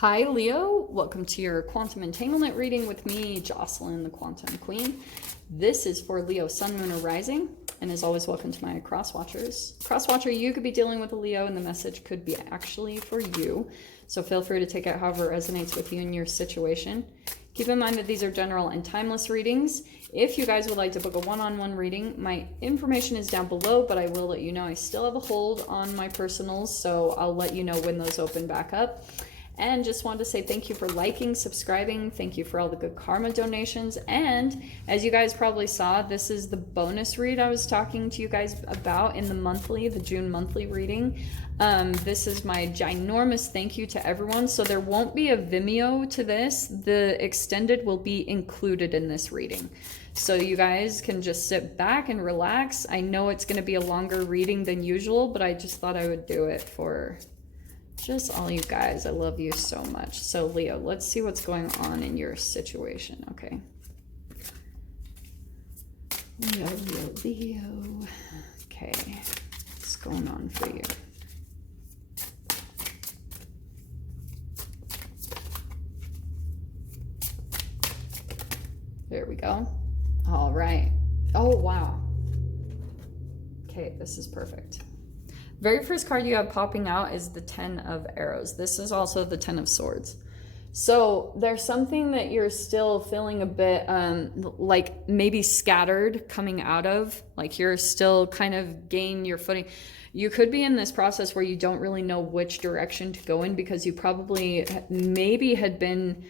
Hi Leo, welcome to your quantum entanglement reading with me, Jocelyn, the Quantum Queen. This is for Leo, Sun, Moon, or Rising, and as always, welcome to my cross watchers. Cross watcher, you could be dealing with a Leo, and the message could be actually for you. So feel free to take it however it resonates with you in your situation. Keep in mind that these are general and timeless readings. If you guys would like to book a one-on-one reading, my information is down below, but I will let you know I still have a hold on my personals, so I'll let you know when those open back up. And just wanted to say thank you for liking, subscribing. Thank you for all the good karma donations. And as you guys probably saw, this is the bonus read I was talking to you guys about in the June monthly reading. This is my ginormous thank you to everyone. So there won't be a Vimeo to this. The extended will be included in this reading. So you guys can just sit back and relax. I know it's going to be a longer reading than usual, but I just thought I would do it for just all you guys. I love you so much. So Leo, let's see what's going on in your situation. Okay. Leo. Okay. What's going on for you? There we go. All right. Oh, wow. Okay, this is perfect. Very first card you have popping out is the 10 of Arrows. This is also the 10 of Swords. So there's something that you're still feeling a bit like maybe scattered coming out of, like you're still kind of gaining your footing. You could be in this process where you don't really know which direction to go in because you probably maybe had been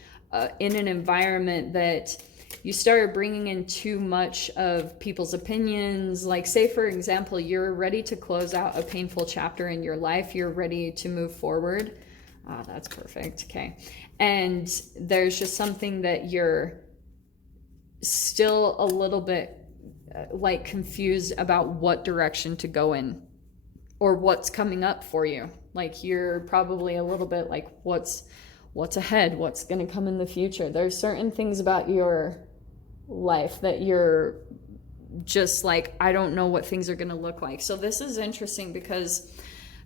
in an environment that you started bringing in too much of people's opinions. Like say, for example, you're ready to close out a painful chapter in your life. You're ready to move forward. Ah, that's perfect. Okay. And there's just something that you're still a little bit like confused about what direction to go in or what's coming up for you. Like you're probably a little bit like what's ahead, what's going to come in the future. There's certain things about your life that you're just like, I don't know what things are going to look like. So this is interesting because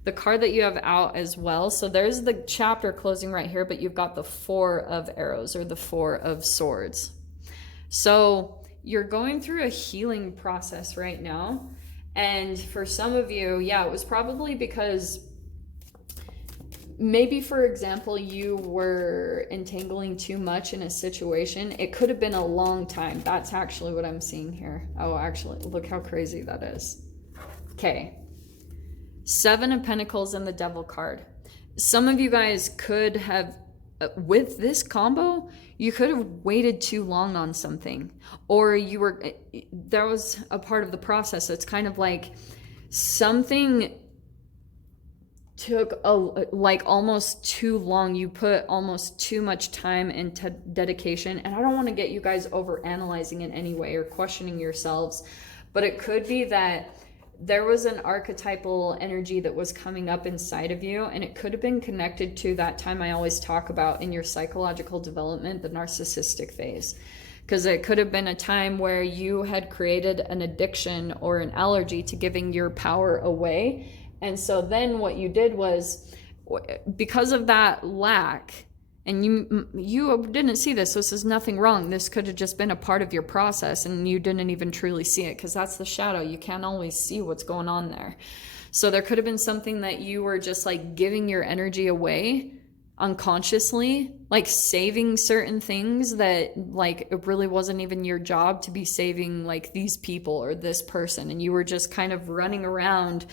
the card that you have out as well. So there's the chapter closing right here, but you've got the 4 of Arrows or the 4 of Swords. So you're going through a healing process right now. And for some of you, yeah, it was probably because maybe, for example, you were entangling too much in a situation. It could have been a long time. That's actually what I'm seeing here. Oh, actually, look how crazy that is. Okay. 7 of Pentacles and the Devil card. Some of you guys could have, with this combo, you could have waited too long on something. Or there was a part of the process. It's kind of like something took like almost too long. You put almost too much time and dedication, and I don't want to get you guys over analyzing in any way or questioning yourselves, but it could be that there was an archetypal energy that was coming up inside of you, and it could have been connected to that time I always talk about in your psychological development, the narcissistic phase. Because it could have been a time where you had created an addiction or an allergy to giving your power away. And so then what you did was, because of that lack, and you didn't see this, so this is nothing wrong. This could have just been a part of your process and you didn't even truly see it because that's the shadow. You can't always see what's going on there. So there could have been something that you were just like giving your energy away unconsciously, like saving certain things that like it really wasn't even your job to be saving, like these people or this person. And you were just kind of running around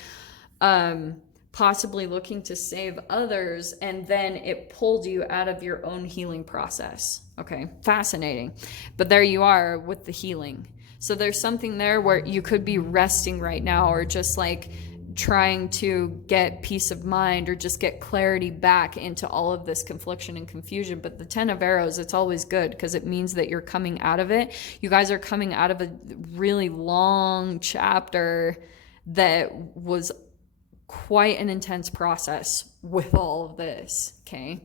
possibly looking to save others, and then it pulled you out of your own healing process. Okay, fascinating. But there you are with the healing. So there's something there where you could be resting right now, or just like trying to get peace of mind or just get clarity back into all of this confliction and confusion. But the 10 of Arrows, it's always good because it means that you're coming out of it. You guys are coming out of a really long chapter that was quite an intense process with all of this. Okay.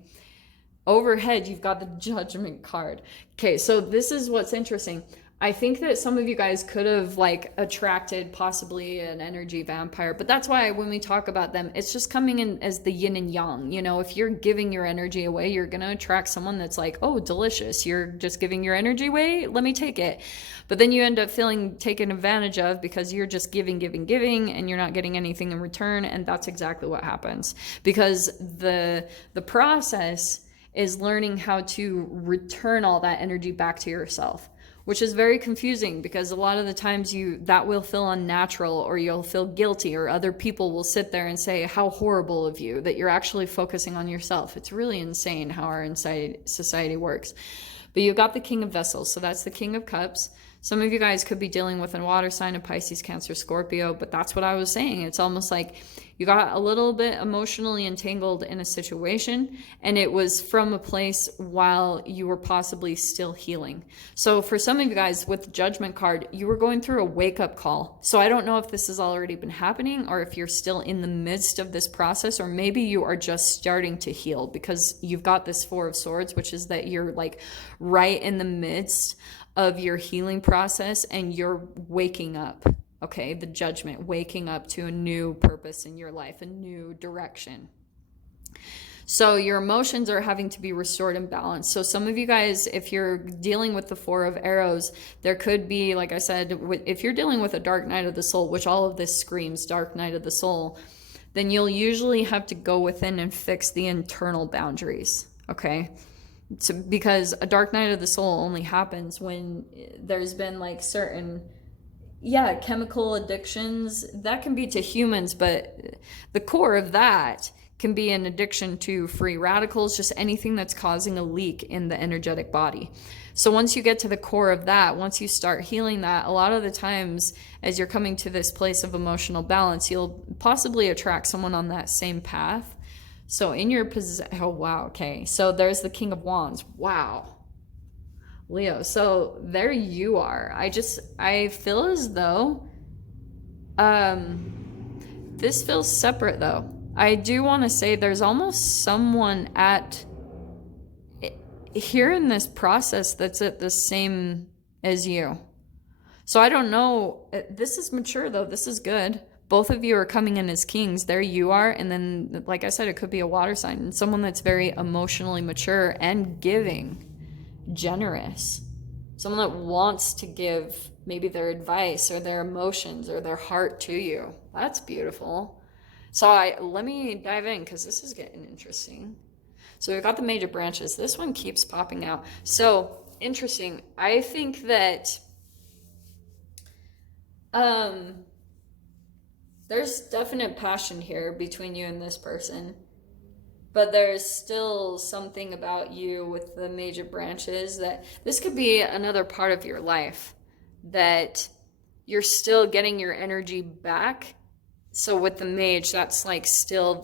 Overhead, you've got the Judgment card. Okay, so this is what's interesting. I think that some of you guys could have like attracted possibly an energy vampire, but that's why when we talk about them, it's just coming in as the yin and yang. You know, if you're giving your energy away, you're going to attract someone that's like, oh, delicious. You're just giving your energy away. Let me take it. But then you end up feeling taken advantage of because you're just giving, and you're not getting anything in return. And that's exactly what happens, because the process is learning how to return all that energy back to yourself, which is very confusing because a lot of the times that will feel unnatural, or you'll feel guilty, or other people will sit there and say how horrible of you that you're actually focusing on yourself. It's really insane how our society works. But you've got the King of Vessels, so that's the King of Cups. Some of you guys could be dealing with a water sign, a Pisces, Cancer, Scorpio, but that's what I was saying. It's almost like you got a little bit emotionally entangled in a situation, and it was from a place while you were possibly still healing. So for some of you guys with the Judgment card, you were going through a wake-up call. So I don't know if this has already been happening, or if you're still in the midst of this process, or maybe you are just starting to heal, because you've got this Four of Swords, which is that you're like right in the midst of your healing process and you're waking up. Okay, the Judgment, waking up to a new purpose in your life, a new direction. So your emotions are having to be restored and balanced. So some of you guys, if you're dealing with the Four of Arrows, there could be, like I said, if you're dealing with a dark night of the soul, which all of this screams dark night of the soul, then you'll usually have to go within and fix the internal boundaries. Okay, because a dark night of the soul only happens when there's been like certain chemical addictions that can be to humans, but the core of that can be an addiction to free radicals, just anything that's causing a leak in the energetic body. So once you get to the core of that, once you start healing that, a lot of the times as you're coming to this place of emotional balance, you'll possibly attract someone on that same path. So in your position, oh wow, okay, so there's the King of Wands. Wow, Leo, so there you are. I feel as though this feels separate though. I do want to say there's almost someone here in this process that's at the same as you. So I don't know, this is mature though, this is good. Both of you are coming in as kings. There you are. And then, like I said, it could be a water sign. Someone that's very emotionally mature and giving, generous. Someone that wants to give maybe their advice or their emotions or their heart to you. That's beautiful. So let me dive in because this is getting interesting. So we've got the major branches. This one keeps popping out. So interesting. I think that there's definite passion here between you and this person, but there's still something about you with the major branches that this could be another part of your life that you're still getting your energy back. So with the mage, that's like still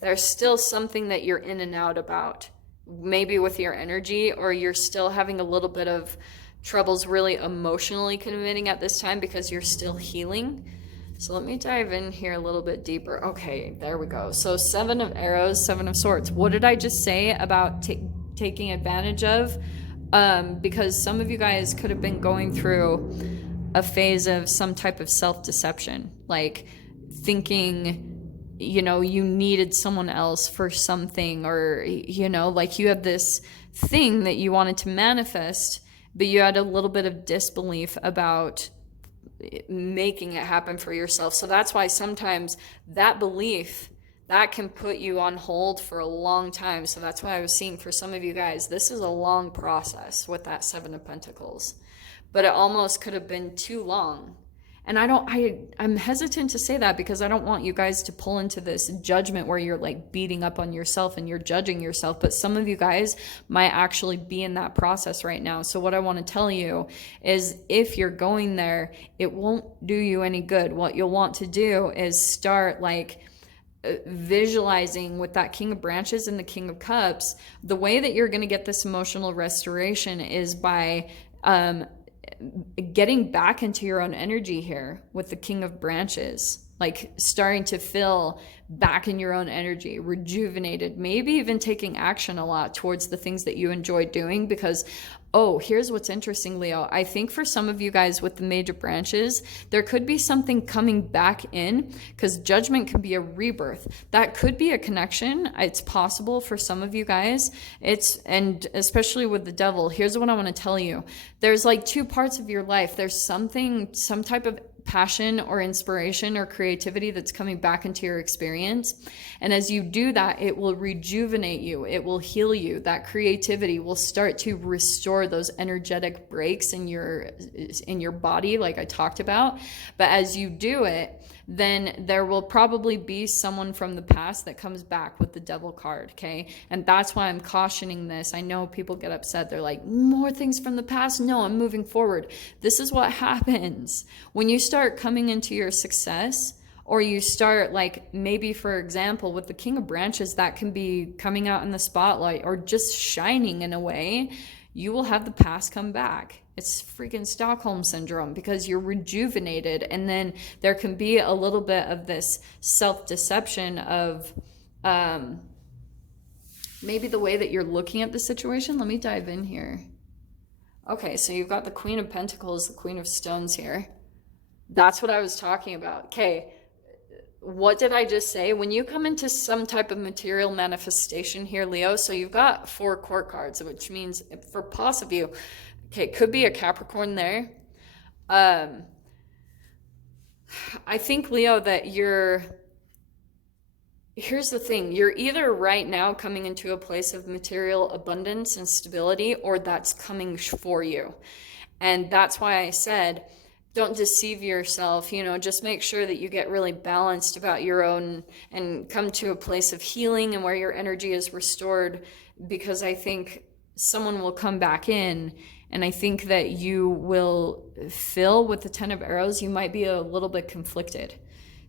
there's still something that you're in and out about, maybe with your energy, or you're still having a little bit of troubles really emotionally committing at this time because you're still healing. So let me dive in here a little bit deeper. Okay, there we go. So 7 of Arrows, 7 of Swords. What did I just say about taking advantage of? Because some of you guys could have been going through a phase of some type of self-deception, like thinking, you needed someone else for something, or, like you had this thing that you wanted to manifest, but you had a little bit of disbelief about making it happen for yourself. So that's why sometimes that belief, that can put you on hold for a long time. So that's why I was seeing for some of you guys, this is a long process with that 7 of Pentacles. But it almost could have been too long. And I'm hesitant to say that because I don't want you guys to pull into this judgment where you're like beating up on yourself and you're judging yourself. But some of you guys might actually be in that process right now. So what I want to tell you is if you're going there, it won't do you any good. What you'll want to do is start like visualizing with that King of Branches and the King of Cups. The way that you're going to get this emotional restoration is by getting back into your own energy here with the King of Branches. like starting to feel back in your own energy, rejuvenated, maybe even taking action a lot towards the things that you enjoy doing. Because, oh, here's what's interesting, Leo. I think for some of you guys with the major branches, there could be something coming back in, because judgment can be a rebirth. That could be a connection. It's possible for some of you guys. And especially with the devil, here's what I want to tell you. There's like two parts of your life. There's some type of passion or inspiration or creativity that's coming back into your experience. And as you do that, it will rejuvenate you. It will heal you. That creativity will start to restore those energetic breaks in your body, like I talked about. But as you do it, then there will probably be someone from the past that comes back with the devil card, okay? And that's why I'm cautioning this. I know people get upset. They're like, more things from the past? No, I'm moving forward. This is what happens when you start coming into your success, or you start, like, maybe, for example, with the King of Branches, that can be coming out in the spotlight or just shining in a way. You will have the past come back. It's freaking Stockholm syndrome, because you're rejuvenated. And then there can be a little bit of this self-deception of maybe the way that you're looking at the situation. Let me dive in here. Okay, so you've got the Queen of Pentacles, the Queen of Stones here. That's what I was talking about. Okay, what did I just say? When you come into some type of material manifestation here, Leo, so you've got 4 court cards, which means for pos of you, okay, it could be a Capricorn there. I think, Leo, that here's the thing. You're either right now coming into a place of material abundance and stability, or that's coming for you. And that's why I said, don't deceive yourself, just make sure that you get really balanced about your own and come to a place of healing and where your energy is restored, because I think someone will come back in, and I think that you will feel with the 10 of Arrows, you might be a little bit conflicted,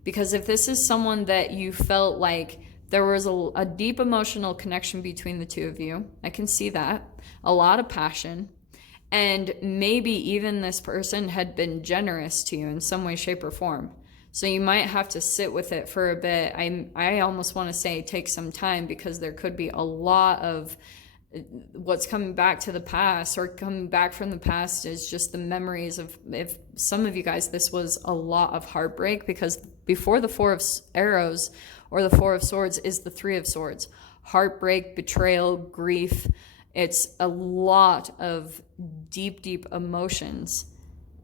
because if this is someone that you felt like there was a deep emotional connection between the two of you, I can see that, a lot of passion. And maybe even this person had been generous to you in some way, shape, or form. So you might have to sit with it for a bit. I almost want to say take some time, because there could be a lot of what's coming back to the past, or coming back from the past, is just the memories of, if some of you guys, this was a lot of heartbreak, because before the 4 of Arrows or the 4 of Swords is the 3 of Swords. Heartbreak, betrayal, grief. It's a lot of deep, deep emotions.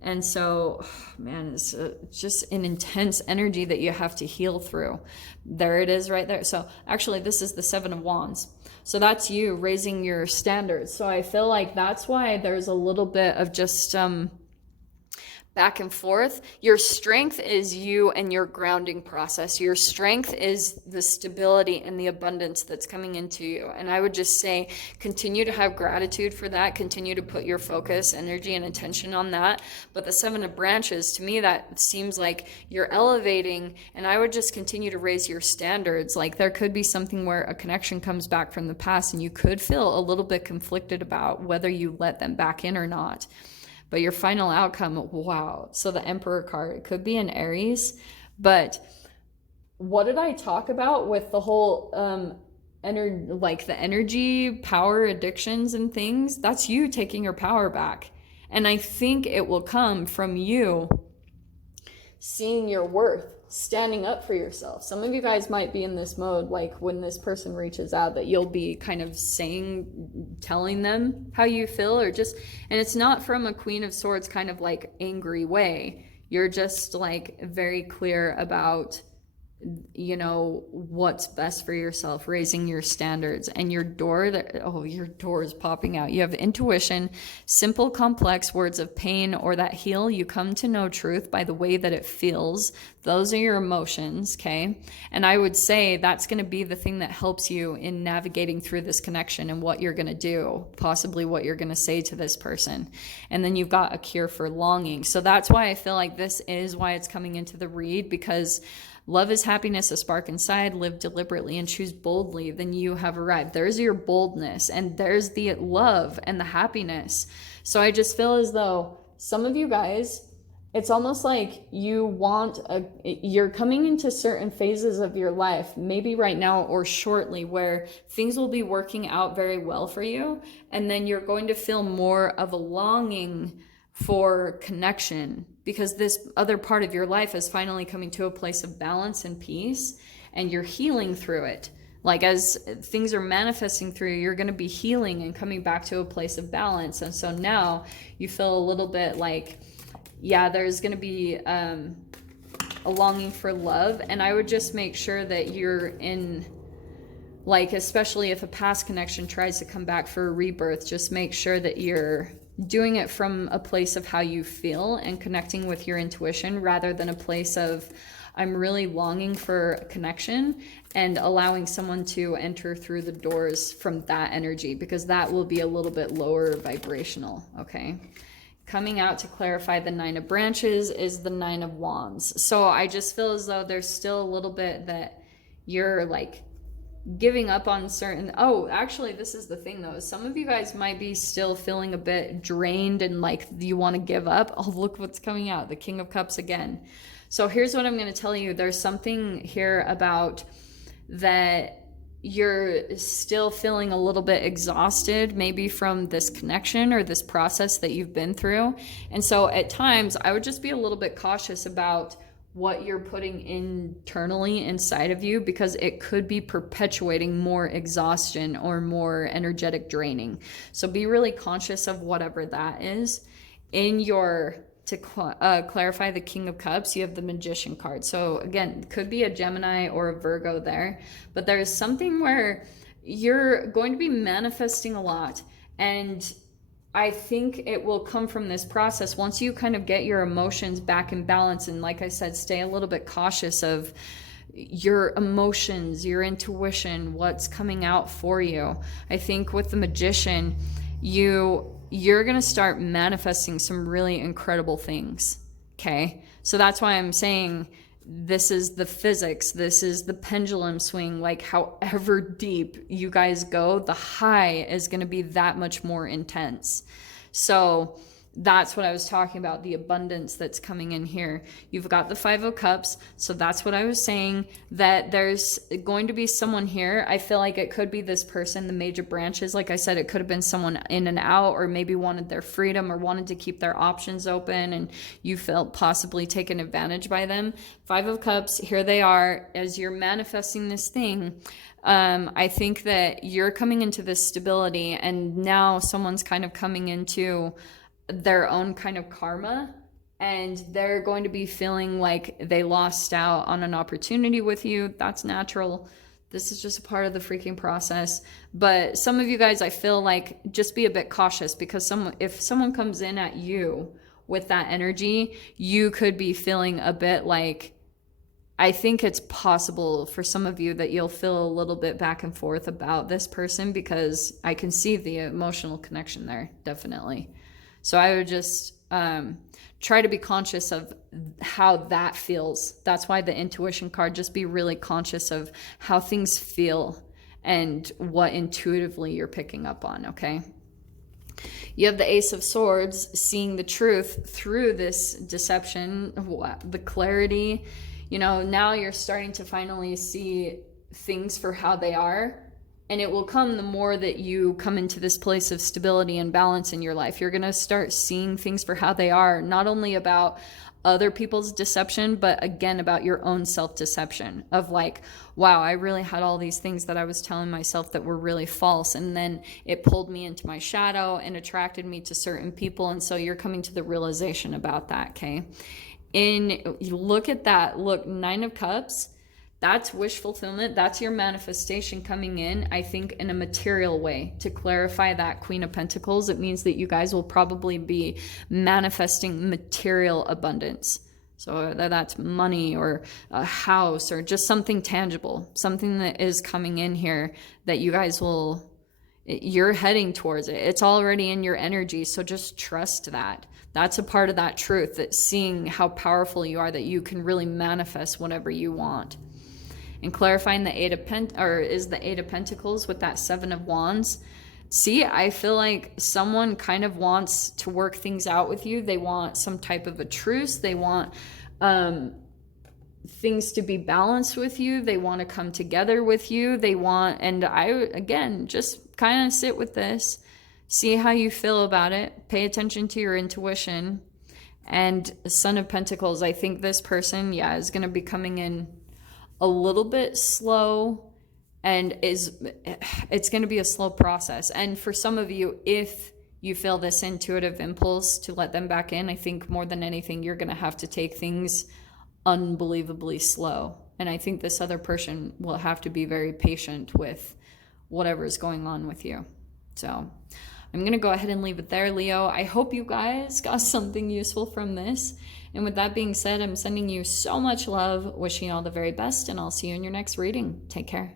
And so, man, it's just an intense energy that you have to heal through. There it is right there. So actually, this is the 7 of Wands. So that's you raising your standards. So I feel like that's why there's a little bit of just back and forth. Your strength is you and your grounding process. Your strength is the stability and the abundance that's coming into you. And I would just say, continue to have gratitude for that. Continue to put your focus, energy, and attention on that. But the 7 of Branches, to me, that seems like you're elevating, and I would just continue to raise your standards. Like, there could be something where a connection comes back from the past, and you could feel a little bit conflicted about whether you let them back in or not. But your final outcome, wow. So the Emperor card, it could be an Aries. But what did I talk about with the whole like the energy, power, addictions and things? That's you taking your power back. And I think it will come from you seeing your worth, standing up for yourself. Some of you guys might be in this mode, like when this person reaches out, that you'll be kind of telling them how you feel, or just, and it's not from a Queen of Swords kind of like angry way. You're just like very clear about, what's best for yourself, raising your standards. And your door is popping out. You have intuition, simple, complex words of pain or that heal. You come to know truth by the way that it feels. Those are your emotions, okay? And I would say that's going to be the thing that helps you in navigating through this connection and what you're going to do, possibly what you're going to say to this person. And then you've got a cure for longing. So that's why I feel like this is why it's coming into the read, because love is happiness, a spark inside. Live deliberately and choose boldly. Then you have arrived. There's your boldness, and there's the love and the happiness. So I just feel as though some of you guys, it's almost like you're coming into certain phases of your life, maybe right now or shortly, where things will be working out very well for you. And then you're going to feel more of a longing for connection because this other part of your life is finally coming to a place of balance and peace, and you're healing through it. Like as things are manifesting through, you're going to be healing and coming back to a place of balance. And so now you feel a little bit like, yeah, there's going to be a longing for love. And I would just make sure that you're in, like, especially if a past connection tries to come back for a rebirth, just make sure that you're doing it from a place of how you feel and connecting with your intuition rather than a place of, I'm really longing for a connection, and allowing someone to enter through the doors from that energy, because that will be a little bit lower vibrational, okay? Coming out to clarify the 9 of branches is the 9 of wands. So I just feel as though there's still a little bit that you're like giving up on certain, oh, actually this is the thing though, some of you guys might be still feeling a bit drained and like you want to give up. Oh, look what's coming out, the King of Cups again. So here's what I'm going to tell you. There's something here about that you're still feeling a little bit exhausted, maybe from this connection or this process that you've been through. And so at times I would just be a little bit cautious about what you're putting internally inside of you, because it could be perpetuating more exhaustion or more energetic draining. So be really conscious of whatever that is. In your, to clarify the King of Cups, you have the Magician card. So again, could be a Gemini or a Virgo there, but there's something where you're going to be manifesting a lot, and I think it will come from this process once you kind of get your emotions back in balance. And like I said, stay a little bit cautious of your emotions, your intuition, what's coming out for you. I think with the Magician, you're going to start manifesting some really incredible things. Okay. So that's why I'm saying this is the physics. This is the pendulum swing. Like however deep you guys go, the high is going to be that much more intense. So that's what I was talking about, the abundance that's coming in here. You've got the 5 of Cups. So that's what I was saying, that there's going to be someone here. I feel like it could be this person, the major branches. Like I said, it could have been someone in and out, or maybe wanted their freedom or wanted to keep their options open, and you felt possibly taken advantage by them. 5 of Cups, here they are as you're manifesting this thing. I think that you're coming into this stability, and now someone's kind of coming into their own kind of karma, and they're going to be feeling like they lost out on an opportunity with you. That's natural. This is just a part of the freaking process. But some of you guys, I feel like, just be a bit cautious, because if someone comes in at you with that energy, you could be feeling a bit like, I think it's possible for some of you that you'll feel a little bit back and forth about this person, because I can see the emotional connection there, definitely. So I would just try to be conscious of how that feels. That's why the intuition card, just be really conscious of how things feel and what intuitively you're picking up on, okay? You have the Ace of Swords, seeing the truth through this deception, the clarity. You know, now you're starting to finally see things for how they are. And it will come the more that you come into this place of stability and balance in your life. You're going to start seeing things for how they are, not only about other people's deception, but again, about your own self-deception of like, wow, I really had all these things that I was telling myself that were really false. And then it pulled me into my shadow and attracted me to certain people. And so you're coming to the realization about that, okay? You look at that, look, 9 of Cups. That's wish fulfillment. That's your manifestation coming in, I think, in a material way. To clarify that Queen of Pentacles, it means that you guys will probably be manifesting material abundance. So that's money or a house or just something tangible, something that is coming in here that you guys you're heading towards it. It's already in your energy. So just trust that. That's a part of that truth, that seeing how powerful you are, that you can really manifest whatever you want. And clarifying the 8 of Pentacles with that 7 of Wands. See, I feel like someone kind of wants to work things out with you. They want some type of a truce. They want things to be balanced with you. They want to come together with you. They want, and I, again, just kind of sit with this, see how you feel about it, pay attention to your intuition. And Son of Pentacles, I think this person, yeah, is going to be coming in a little bit slow, and it's going to be a slow process. And for some of you, if you feel this intuitive impulse to let them back in, I think more than anything, you're going to have to take things unbelievably slow. And I think this other person will have to be very patient with whatever's going on with you. So I'm going to go ahead and leave it there, Leo. I hope you guys got something useful from this. And with that being said, I'm sending you so much love, wishing you all the very best, and I'll see you in your next reading. Take care.